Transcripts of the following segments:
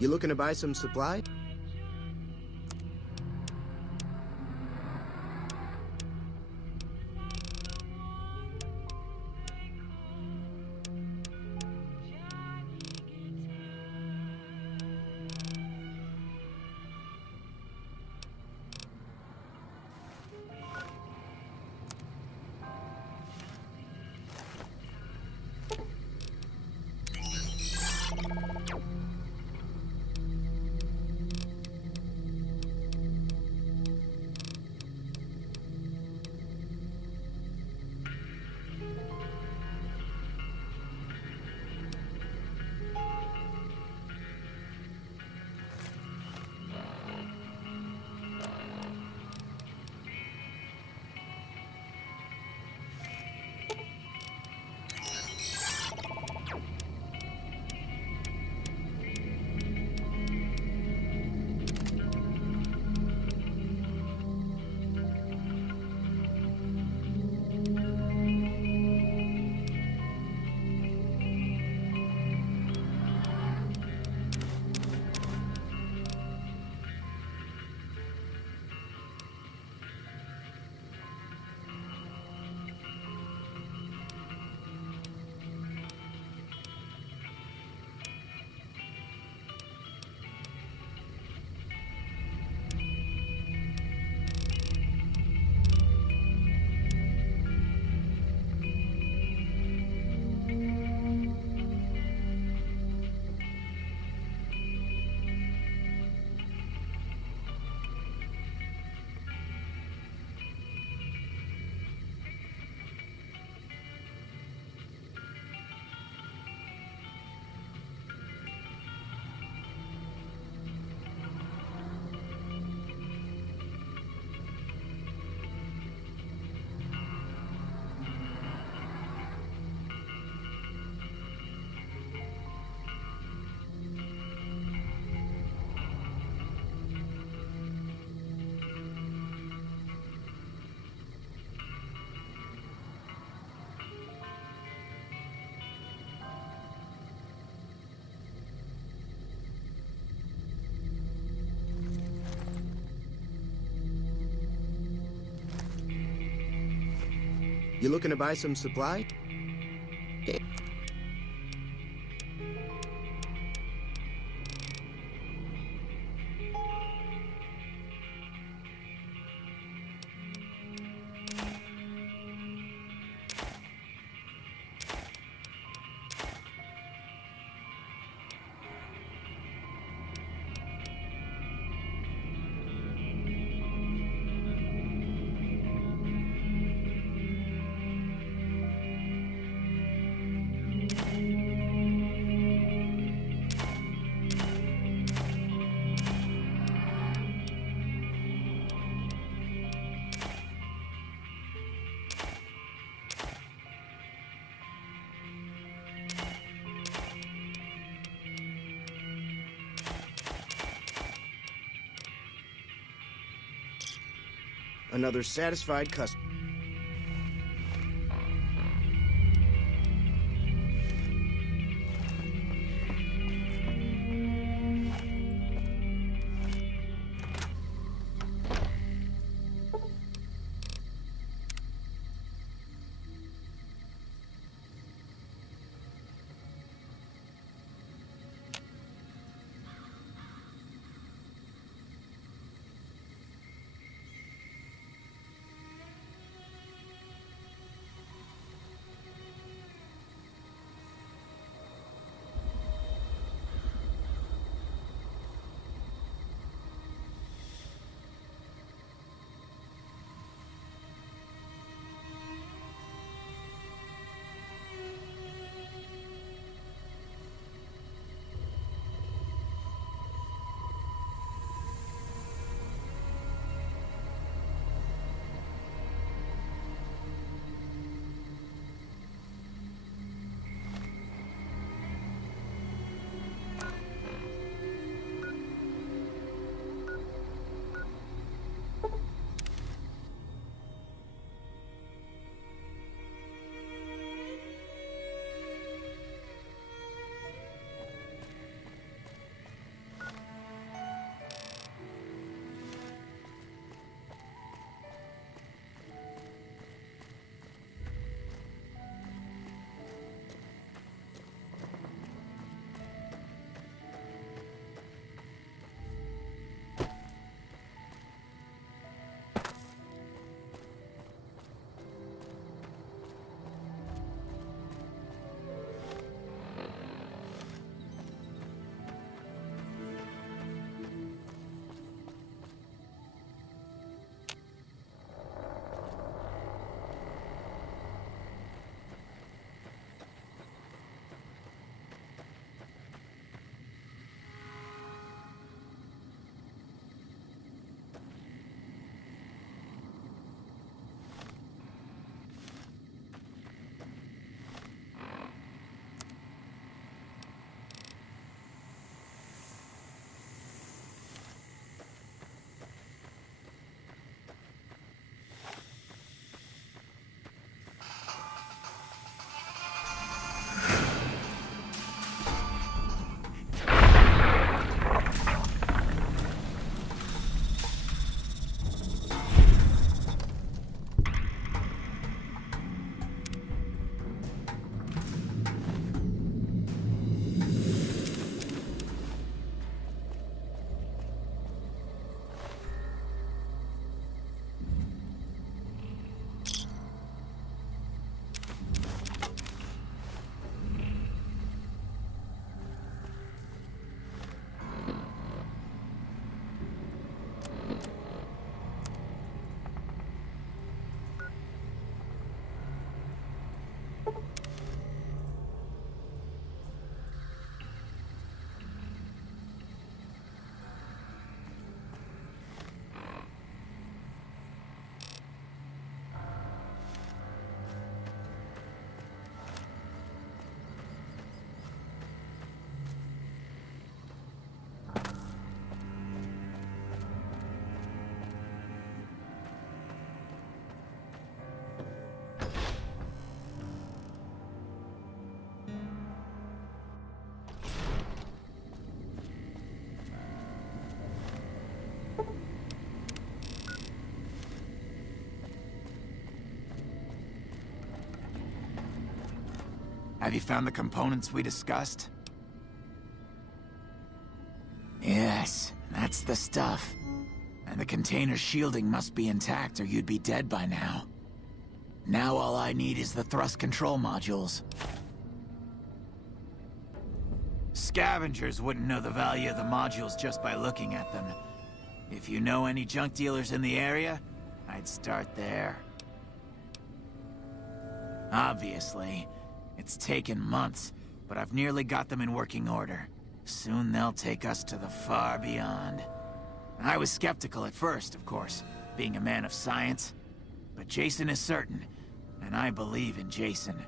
You looking to buy some supply? You looking to buy some supply? Another satisfied customer. Have you found the components we discussed? Yes, that's the stuff. And the container's shielding must be intact or you'd be dead by now. Now all I need is the thrust control modules. Scavengers wouldn't know the value of the modules just by looking at them. If you know any junk dealers in the area, I'd start there. Obviously, it's taken months, but I've nearly got them in working order. Soon they'll take us to the far beyond. I was skeptical at first, of course, being a man of science. But Jason is certain, and I believe in Jason.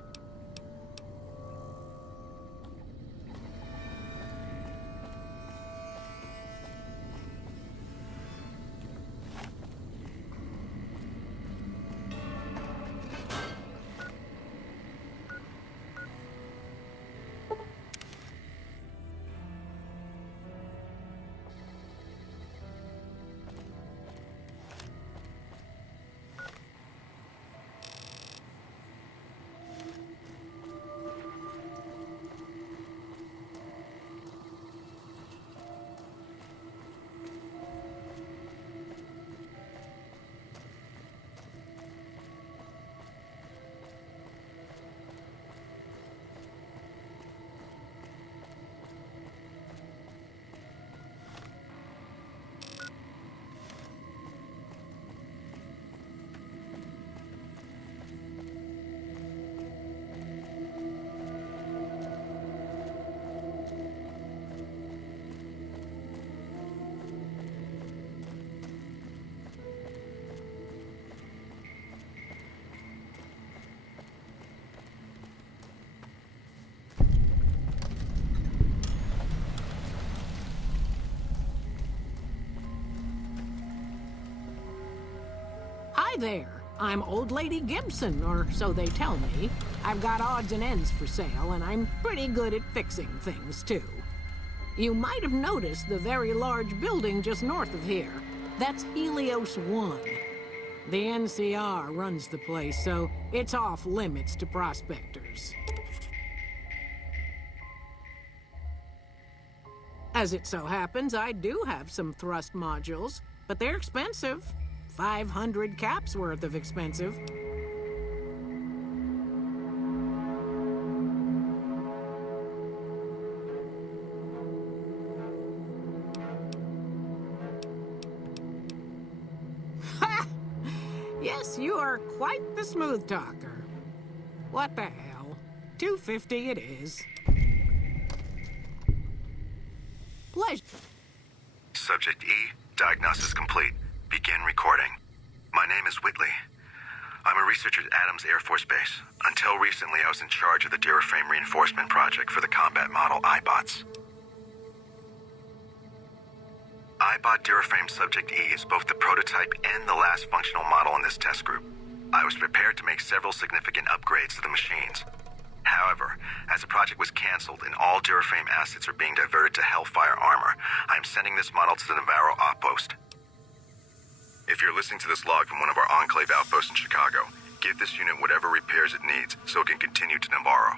Hi there. I'm Old Lady Gibson, or so they tell me. I've got odds and ends for sale, and I'm pretty good at fixing things, too. You might have noticed the very large building just north of here. That's Helios 1. The NCR runs the place, so it's off limits to prospectors. As it so happens, I do have some thrust modules, but they're expensive. 500 caps worth of expensive. Ha! Yes, you are quite the smooth talker. What the hell? $250 it is. Pleasure. Subject E, diagnosis complete. Begin recording. My name is Whitley. I'm a researcher at Adams Air Force Base. Until recently, I was in charge of the Duraframe reinforcement project for the combat model iBots. iBot Duraframe Subject E is both the prototype and the last functional model in this test group. I was prepared to make several significant upgrades to the machines. However, as the project was canceled and all Duraframe assets are being diverted to Hellfire armor, I am sending this model to the Navarro outpost. If you're listening to this log from one of our Enclave outposts in Chicago, give this unit whatever repairs it needs so it can continue to Navarro.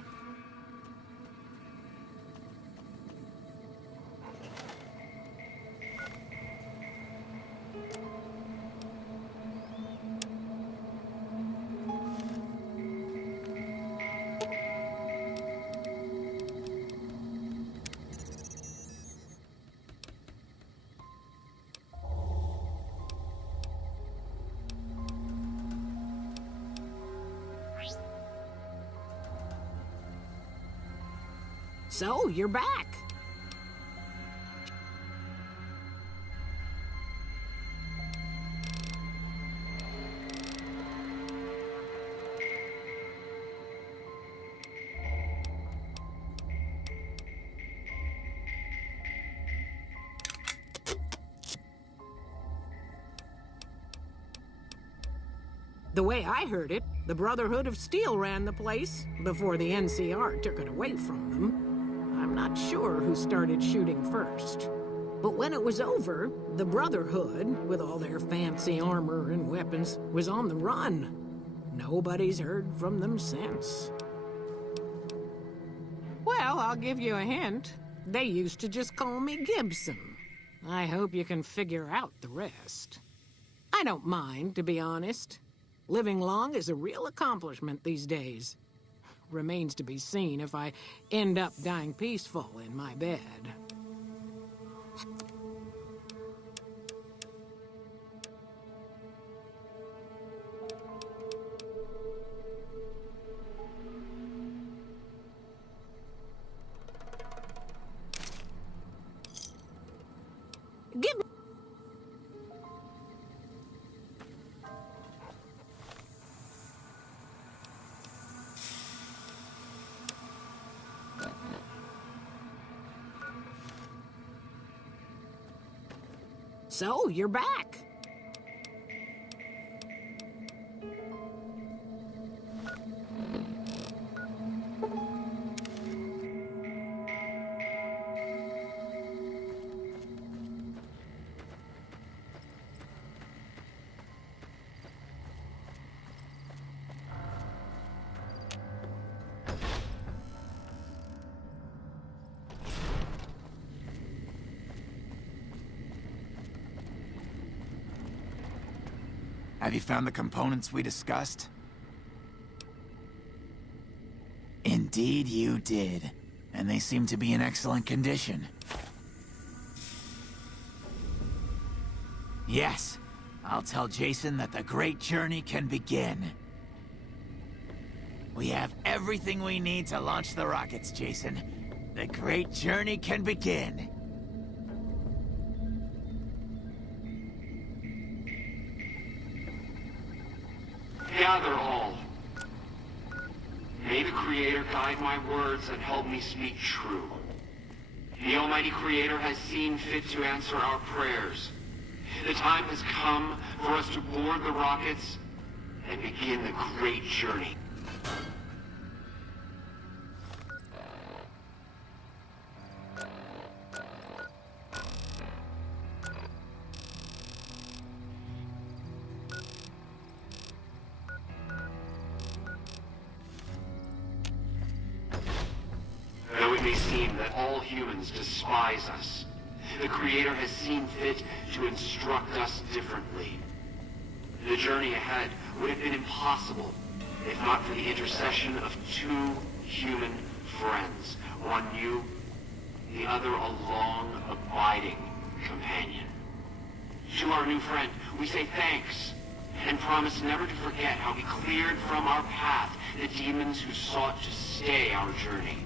So, you're back. The way I heard it, the Brotherhood of Steel ran the place before the NCR took it away from them. I'm not sure who started shooting first. But when it was over, the Brotherhood, with all their fancy armor and weapons, was on the run. Nobody's heard from them since. Well, I'll give you a hint. They used to just call me Gibson. I hope you can figure out the rest. I don't mind, to be honest. Living long is a real accomplishment these days. Remains to be seen if I end up dying peaceful in my bed. Give me... So, you're back. Have you found the components we discussed? Indeed you did. And they seem to be in excellent condition. Yes, I'll tell Jason that the great journey can begin. We have everything we need to launch the rockets, Jason. The great journey can begin. Gather all. May the Creator guide my words and help me speak true. The Almighty Creator has seen fit to answer our prayers. The time has come for us to board the rockets and begin the great journey. Though it may seem that all humans despise us, the Creator has seen fit to instruct us differently. The journey ahead would have been impossible if not for the intercession of two human friends. One new, the other a long, abiding companion. To our new friend, we say thanks, and promise never to forget how he cleared from our path the demons who sought to stay our journey.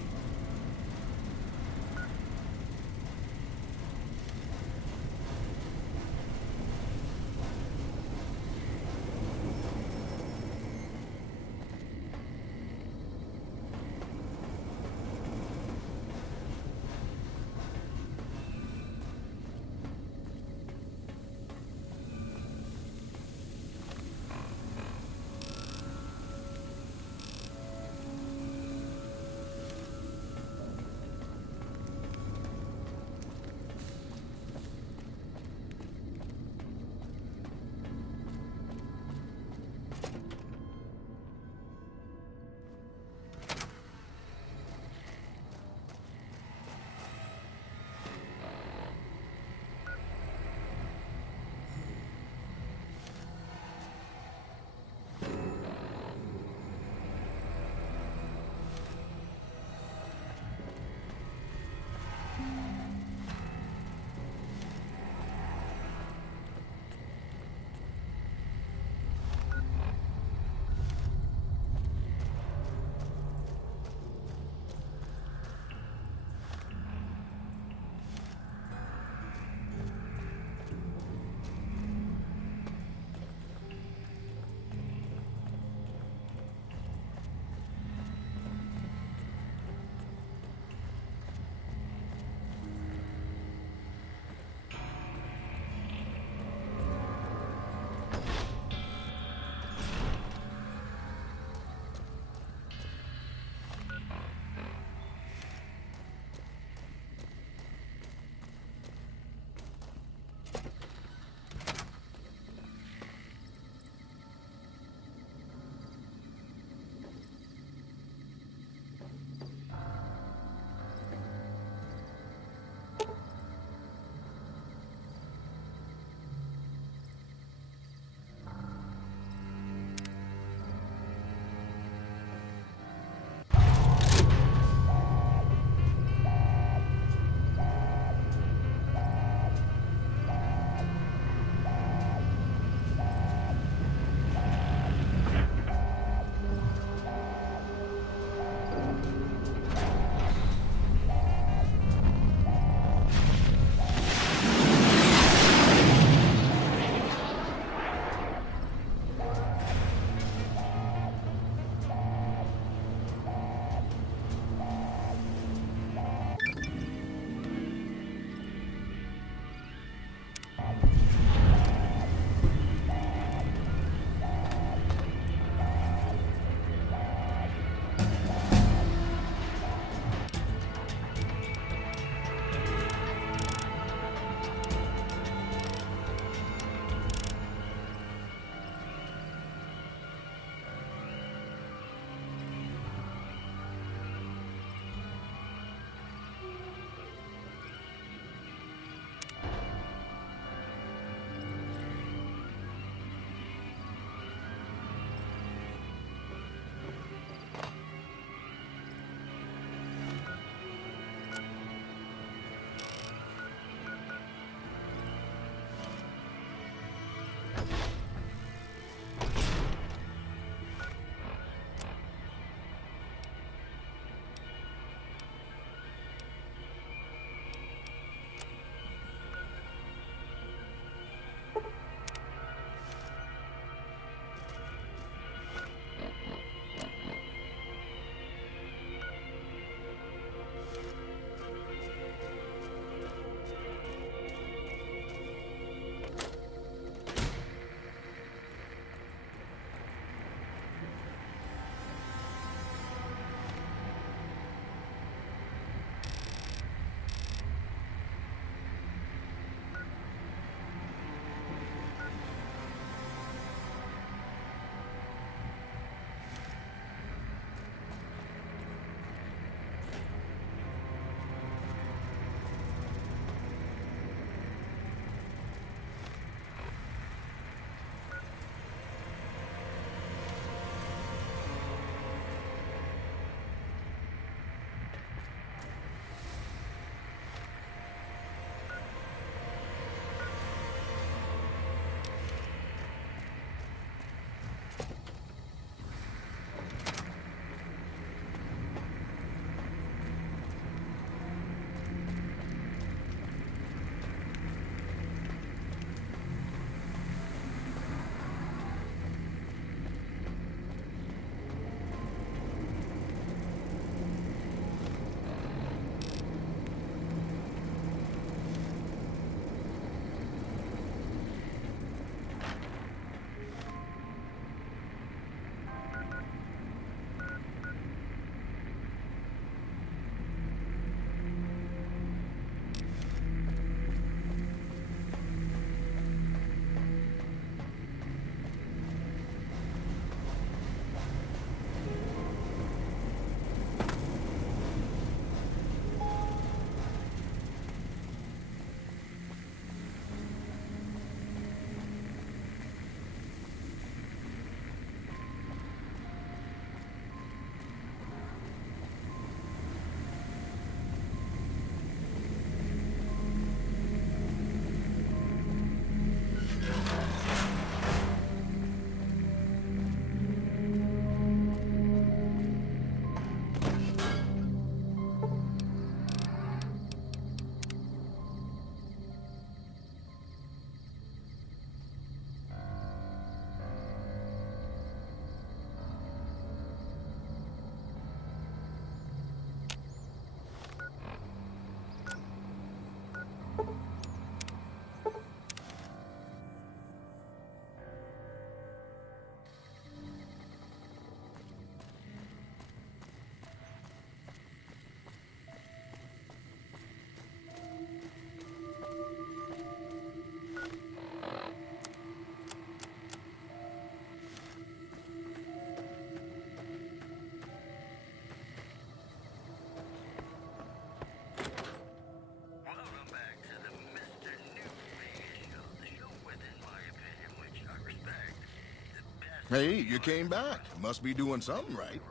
Hey, you came back. Must be doing something right.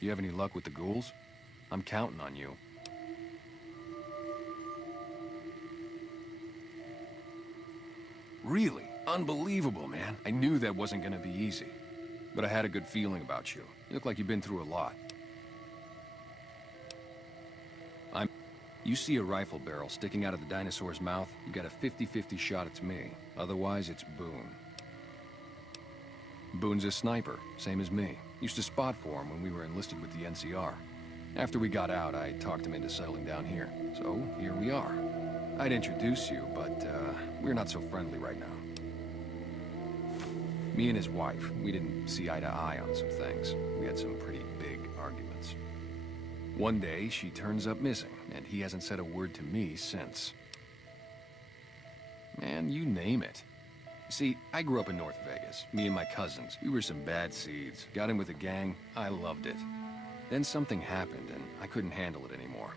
You have any luck with the ghouls? I'm counting on you. Really? Unbelievable, man. I knew that wasn't gonna be easy. But I had a good feeling about you. You look like you've been through a lot. You see a rifle barrel sticking out of the dinosaur's mouth, you got a 50-50 shot it's me. Otherwise, it's Boone. Boone's a sniper, same as me. Used to spot for him when we were enlisted with the NCR. After we got out, I talked him into settling down here. So, here we are. I'd introduce you, but, we're not so friendly right now. Me and his wife, we didn't see eye to eye on some things. We had some pretty big arguments. One day, she turns up missing, and he hasn't said a word to me since. Man, you name it. See, I grew up in North Vegas. Me and my cousins, we were some bad seeds. Got in with a gang, I loved it. Then something happened, and I couldn't handle it anymore.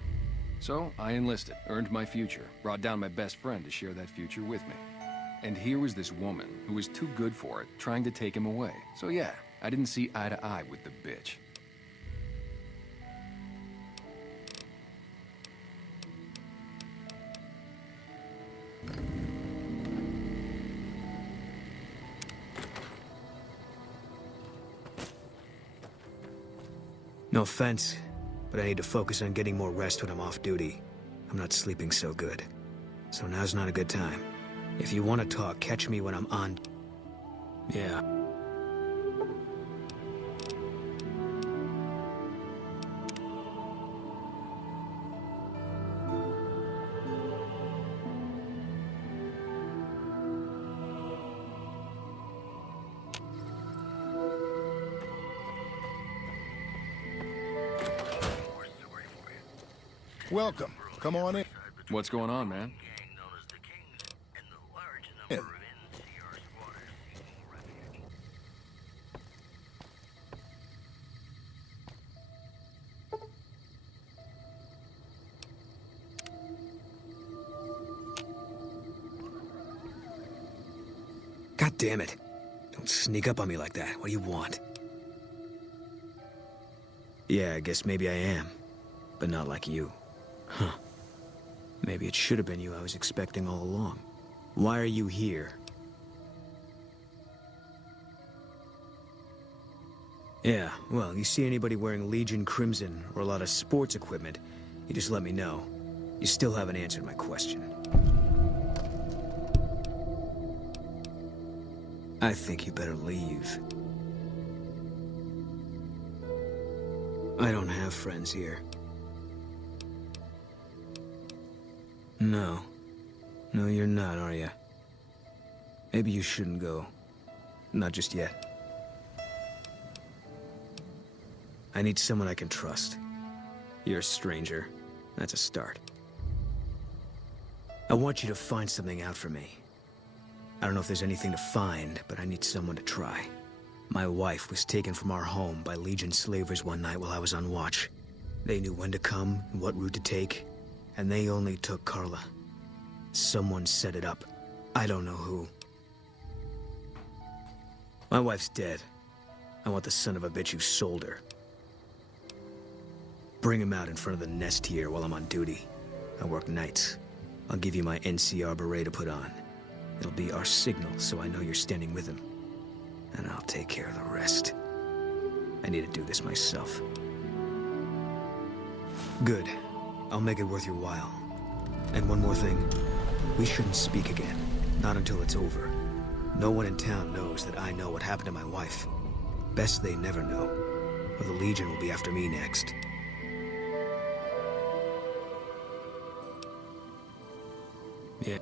So, I enlisted, earned my future, brought down my best friend to share that future with me. And here was this woman, who was too good for it, trying to take him away. So yeah, I didn't see eye to eye with the bitch. No offense, but I need to focus on getting more rest when I'm off duty. I'm not sleeping so good. So now's not a good time. If you want to talk, catch me when I'm on... Yeah. Welcome. Come on in. What's going on, man? In. God damn it. Don't sneak up on me like that. What do you want? Yeah, I guess maybe I am. But not like you. Huh. Maybe it should have been you I was expecting all along. Why are you here? Yeah, well, you see anybody wearing Legion Crimson or a lot of sports equipment, you just let me know. You still haven't answered my question. I think you better leave. I don't have friends here. No. No, you're not, are you? Maybe you shouldn't go. Not just yet. I need someone I can trust. You're a stranger. That's a start. I want you to find something out for me. I don't know if there's anything to find, but I need someone to try. My wife was taken from our home by Legion slavers one night while I was on watch. They knew when to come and what route to take, and they only took Carla. Someone set it up. I don't know who. My wife's dead. I want the son of a bitch who sold her. Bring him out in front of the nest here while I'm on duty. I work nights. I'll give you my NCR beret to put on. It'll be our signal so I know you're standing with him. And I'll take care of the rest. I need to do this myself. Good. I'll make it worth your while. And one more thing. We shouldn't speak again. Not until it's over. No one in town knows that I know what happened to my wife. Best they never know. Or the Legion will be after me next. Yeah.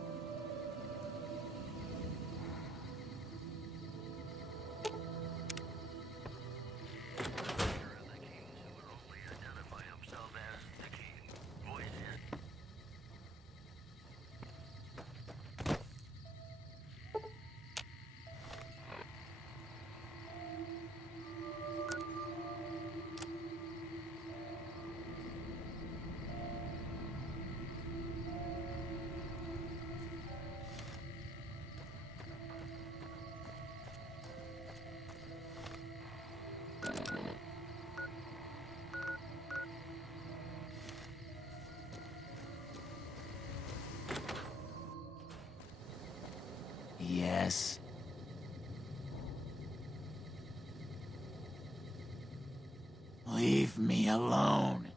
Leave me alone.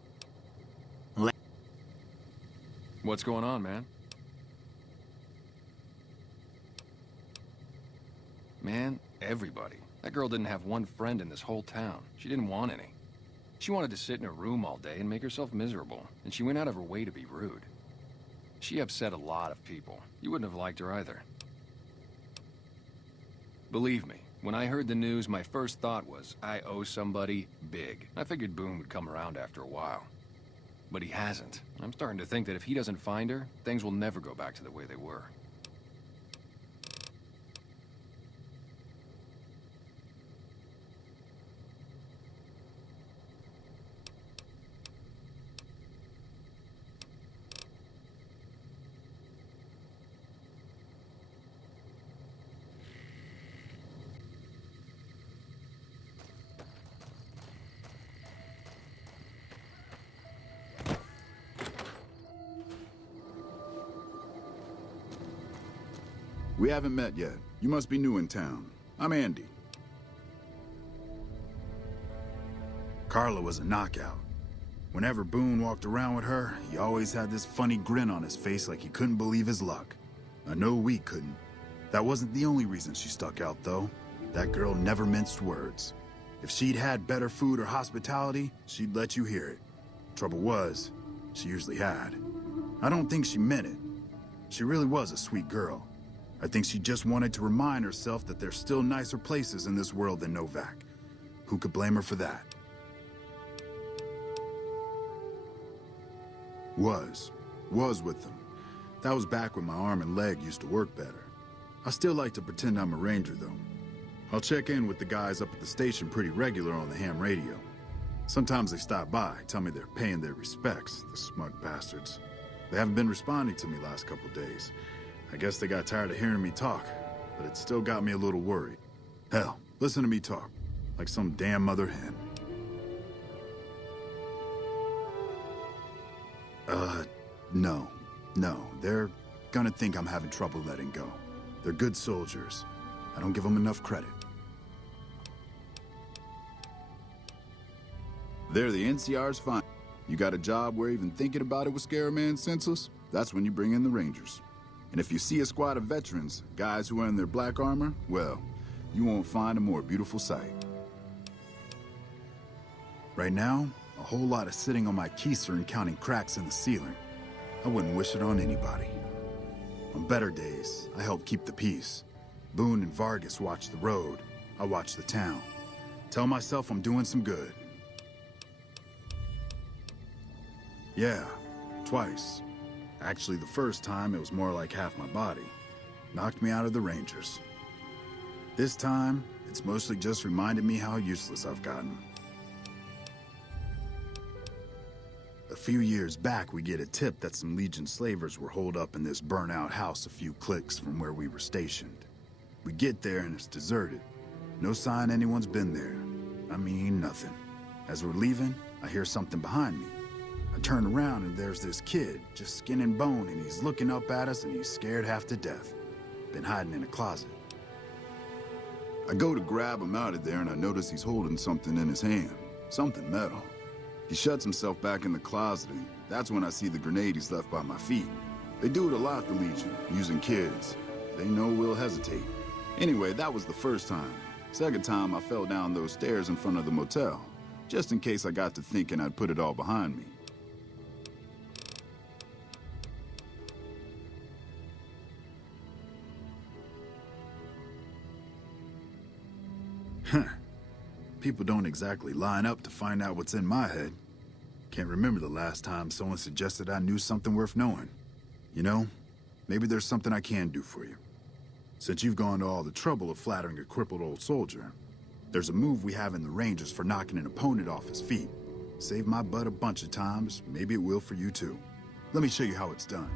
What's going on, man? Man, everybody. That girl didn't have one friend in this whole town. She didn't want any. She wanted to sit in her room all day and make herself miserable, and she went out of her way to be rude. She upset a lot of people. You wouldn't have liked her either. Believe me, when I heard the news, my first thought was, I owe somebody big. I figured Boone would come around after a while. But he hasn't. I'm starting to think that if he doesn't find her, things will never go back to the way they were. We haven't met yet. You must be new in town. I'm Andy. Carla was a knockout. Whenever Boone walked around with her, he always had this funny grin on his face like he couldn't believe his luck. I know we couldn't. That wasn't the only reason she stuck out, though. That girl never minced words. If she'd had better food or hospitality, she'd let you hear it. Trouble was, she usually had. I don't think she meant it. She really was a sweet girl. I think she just wanted to remind herself that there's still nicer places in this world than Novak. Who could blame her for that? Was with them. That was back when my arm and leg used to work better. I still like to pretend I'm a ranger, though. I'll check in with the guys up at the station pretty regular on the ham radio. Sometimes they stop by, tell me they're paying their respects, the smug bastards. They haven't been responding to me last couple days. I guess they got tired of hearing me talk, but it still got me a little worried. Hell, listen to me talk, like some damn mother hen. No, they're gonna think I'm having trouble letting go. They're good soldiers. I don't give them enough credit. They're the NCR's fine. You got a job where even thinking about it would scare a man senseless? That's when you bring in the Rangers. And if you see a squad of veterans, guys who are in their black armor, well, you won't find a more beautiful sight. Right now, a whole lot of sitting on my keister and counting cracks in the ceiling. I wouldn't wish it on anybody. On better days, I help keep the peace. Boone and Vargas watch the road. I watch the town. Tell myself I'm doing some good. Yeah, twice. Actually, the first time, it was more like half my body. Knocked me out of the Rangers. This time, it's mostly just reminded me how useless I've gotten. A few years back, we get a tip that some Legion slavers were holed up in this burnt-out house a few clicks from where we were stationed. We get there and it's deserted. No sign anyone's been there. I mean, nothing. As we're leaving, I hear something behind me. I turn around and there's this kid, just skin and bone, and he's looking up at us and he's scared half to death. Been hiding in a closet. I go to grab him out of there and I notice he's holding something in his hand. Something metal. He shuts himself back in the closet, and that's when I see the grenade he's left by my feet. They do it a lot, the Legion, using kids. They know we'll hesitate. Anyway, that was the first time. Second time, I fell down those stairs in front of the motel, just in case I got to thinking I'd put it all behind me. People don't exactly line up to find out what's in my head. Can't remember the last time someone suggested I knew something worth knowing. You know, maybe there's something I can do for you. Since you've gone to all the trouble of flattering a crippled old soldier, there's a move we have in the Rangers for knocking an opponent off his feet. Saved my butt a bunch of times, maybe it will for you too. Let me show you how it's done.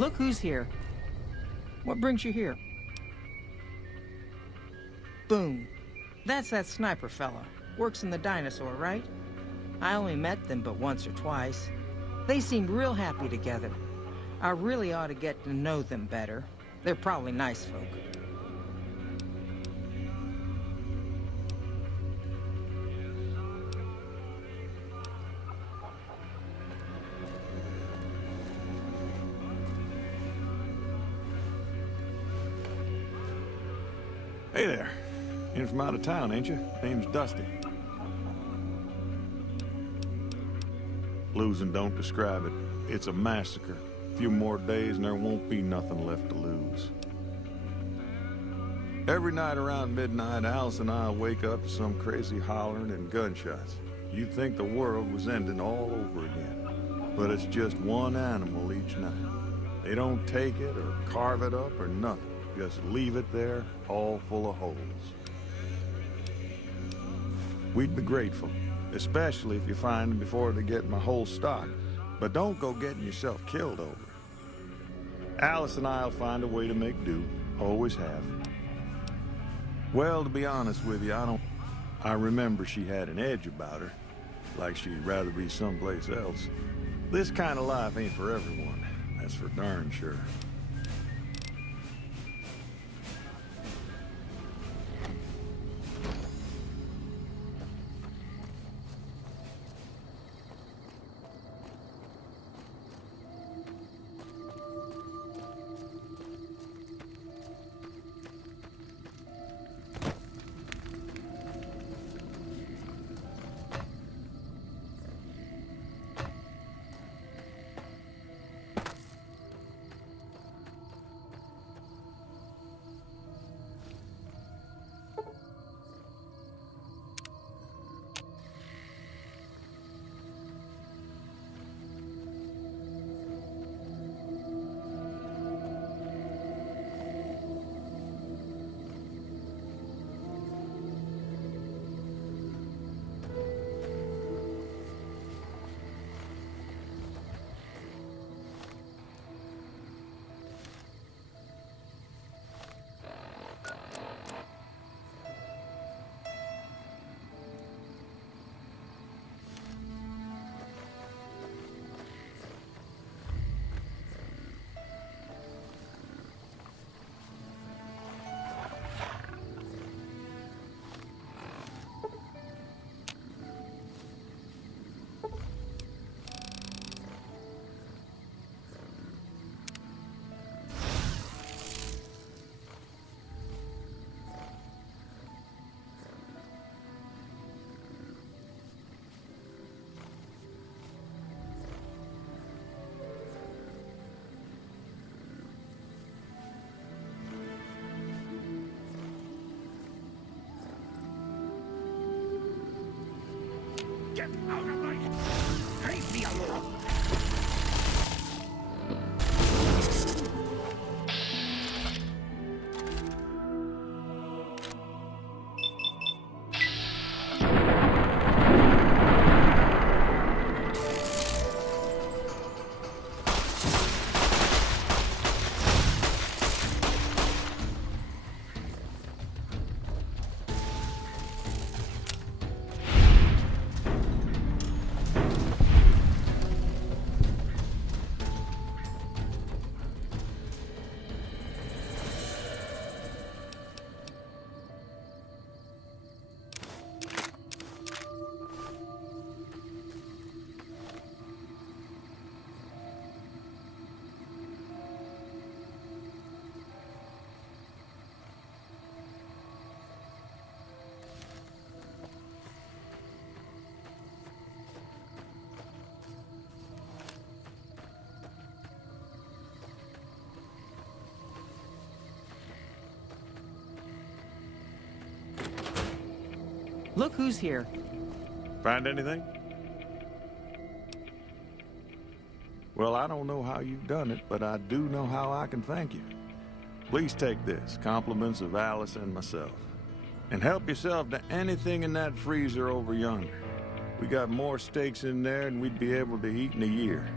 Look who's here. What brings you here? Boone. That's that sniper fella. Works in the dinosaur, right? I only met them but once or twice. They seemed real happy together. I really ought to get to know them better. They're probably nice folk. Hey there. In from out of town, ain't you? Name's Dusty. Losing don't describe it. It's a massacre. A few more days and there won't be nothing left to lose. Every night around midnight, Alice and I wake up to some crazy hollering and gunshots. You'd think the world was ending all over again. But it's just one animal each night. They don't take it or carve it up or nothing. Just leave it there, all full of holes. We'd be grateful, especially if you find them before they get my whole stock. But don't go getting yourself killed over it. Alice and I'll find a way to make do, always have. Well, to be honest with you, I remember she had an edge about her, like she'd rather be someplace else. This kind of life ain't for everyone, that's for darn sure. Get out of my... Leave me alone! Look who's here. Find anything? Well, I don't know how you've done it, but I do know how I can thank you. Please take this, compliments of Alice and myself. And help yourself to anything in that freezer over yonder. We got more steaks in there than we'd be able to eat in a year.